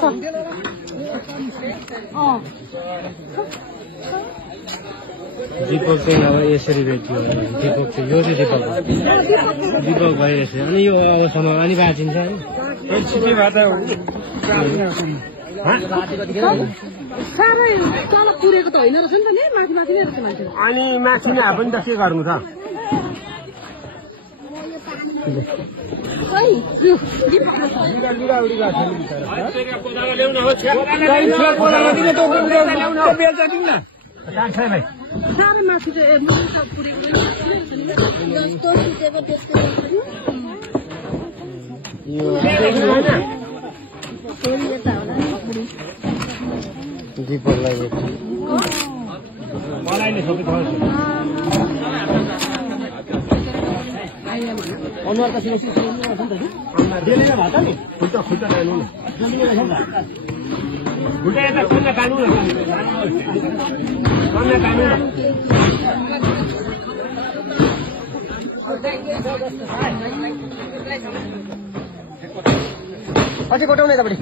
छ दीपक चाहिँ अब यसरी भेट्यो दीपक चाहिँ यो चाहिँ दीपक भयो यसरी अनि यो अबसम्म अनि बाँचिन्छ साह्रै तल पुरेको त होइन रहेछ नि त नि माथि माथि नै रहेछ मान्छे अनि माथि नै पनि त के गर्नु त साह्रै माथि चाहिँ पुरेको दीपकलाई मलाई नै सबै अनुहार त अनुहार नि खुट्टा खुट्टा तान्नु खुट्टा यता कन्या तान्नु न कन्या तान्नु न अझै कोटाउने तपाईँ